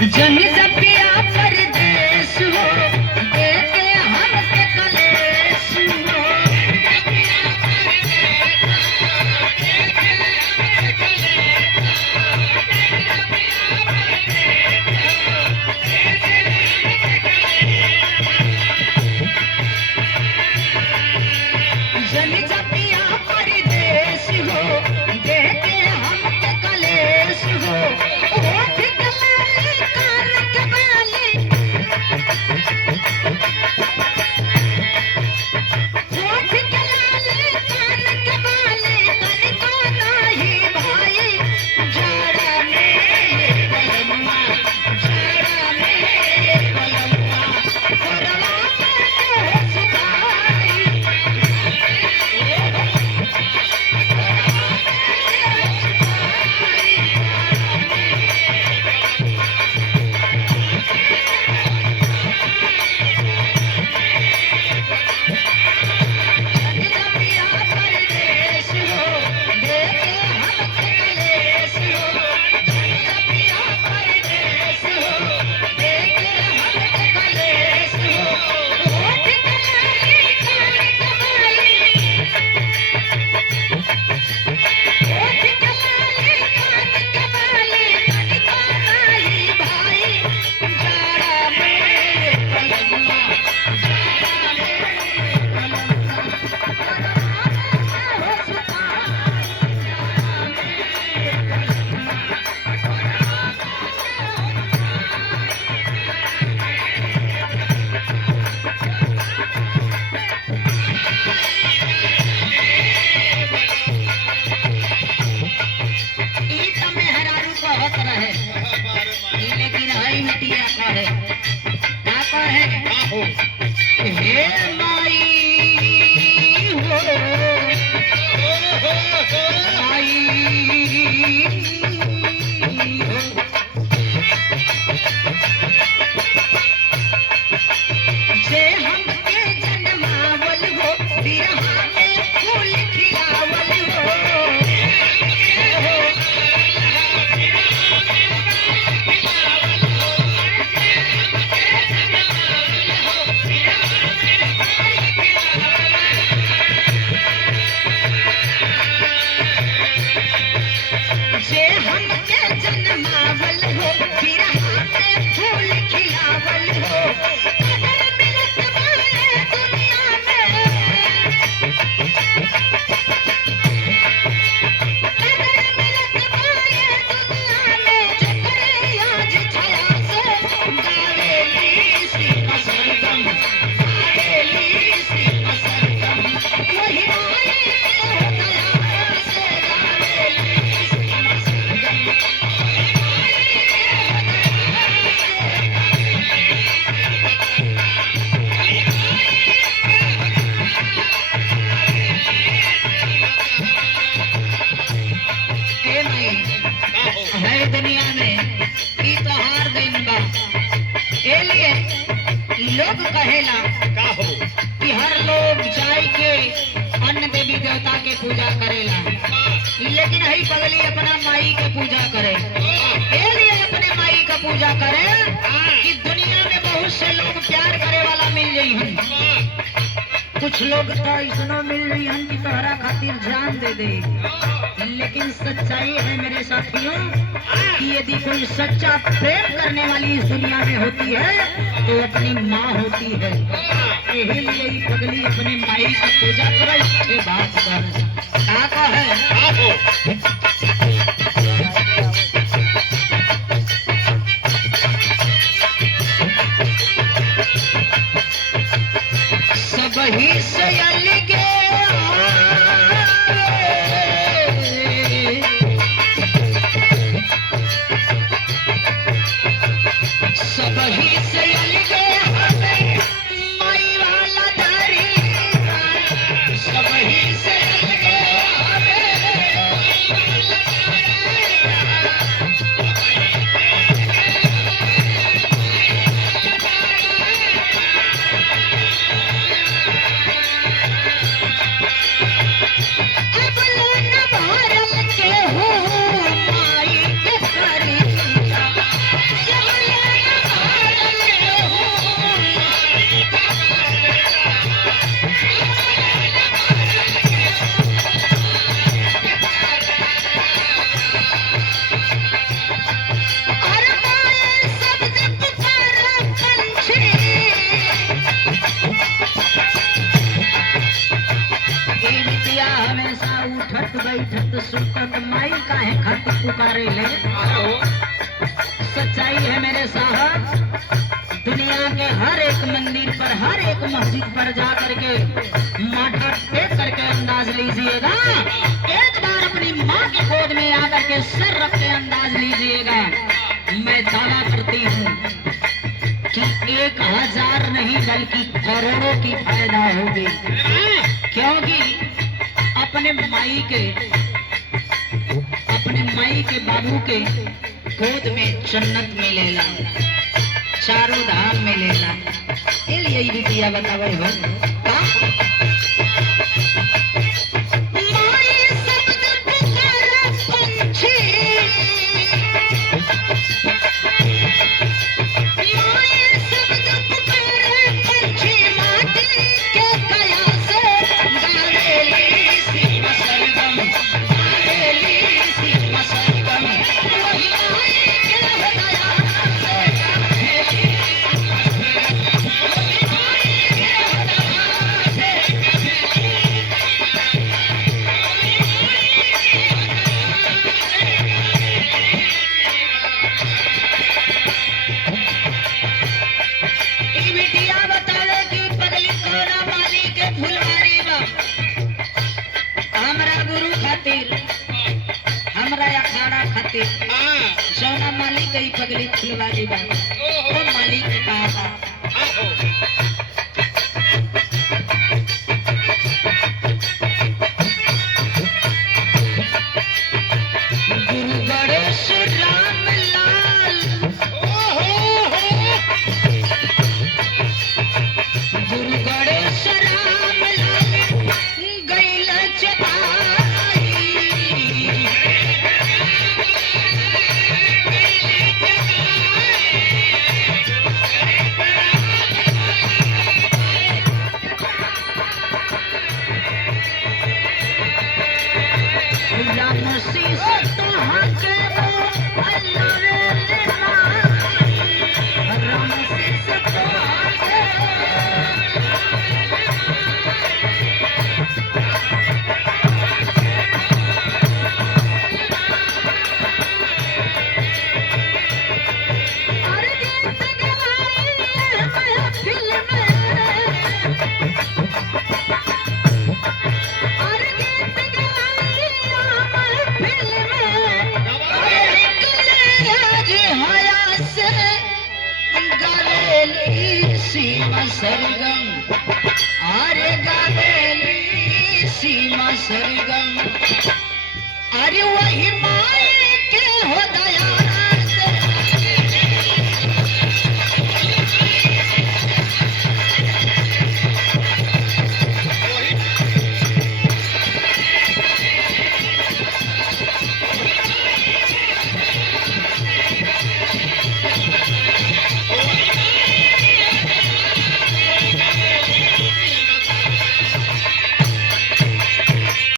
जन जपिया परदेश हो देते हमके कलेश हो। जन जपिया परदेश हो देते हमके कलेश हो। होठ के लाली कान के बाली होठ के लाली कान के बाली तनिको नाही भाई जाड़ा में बलम्मा जाड़ा में बलम्मा कोरवा में सुखाई जपिया परदेश हो देते हमके कलेश हो। जपिया परदेश हो देते हमके कलेश हो। होठ के लाली कान के बाली होठ के लाली कान के बाली तनिको नाही भाई जाड़ा में बलम्मा जाड़ा में बलम्मा हो सुखाई ई त मेहरारू कहत रहे लेकिन हई मिटिया कहे का कहे हे माई हो माई हो जे हमके जन्मावल हो बिरहा में फूल खिलावल हो। जे हमके जन्मावल हो बिरहा में फूल खिलावल हो। कदर मिलत बाए दुनिया में कदर मिलत बाए दुनिया में जकरे आज छया से गावेली सी पसंदम गावेली सी पसंदम वही माई हो दया से गावेली सी पसंदम ए माई है दुनिया में ई तोहार दिन बा ए लिए लोग कहेला कि हर लोग जाय के अन्य देवी देवता के पूजा करेला लेकिन हई पगली अपना माई के पूजा करे। ए लिए अपने माई का पूजा करे कि दुनिया में बहुत से लोग प्यार करे वाला मिल जाई हन। कुछ लोग तो ऐसा मिल रही हन कि तोहरा खातिर जान दे दे। लेकिन सच्चाई है मेरे साथियों कि यदि कोई सच्चा प्रेम करने वाली इस दुनिया में होती है तो अपनी माँ होती है। यही लिए ई पगली अपनी माई की पूजा करे। इसके बात कर का है सबही से अलगे सबही से अलगे हमें माई वाला धरी सबही से अलगे हमें सुनकर माई काहे खातिर पुकारे ले। सच्चाई है मेरे साहब, दुनिया के हर एक मंदिर पर, हर एक मस्जिद पर जा करके माथा टेक करके अंदाज लीजिएगा। एक बार अपनी माँ की गोद में आकर के सर रख के अंदाज लीजिएगा। मैं दावा करती हूँ कि 1000 नहीं बल्कि करोड़ों की फायदा होगी, क्योंकि अपने माई के बाबू के गोद में जन्नत मिलेला, चारों धाम मिलेला। इसलिए ये बिटिया बतावे हो का? जौना मालिक गई पगली फुलवारी बा, वो मालिक ने कहा गुरु गणेश राम लाल, गुरु गणेश राम लाल गैल चबाई। सरगम अरे गावेली सीमा सरगम, अरे वही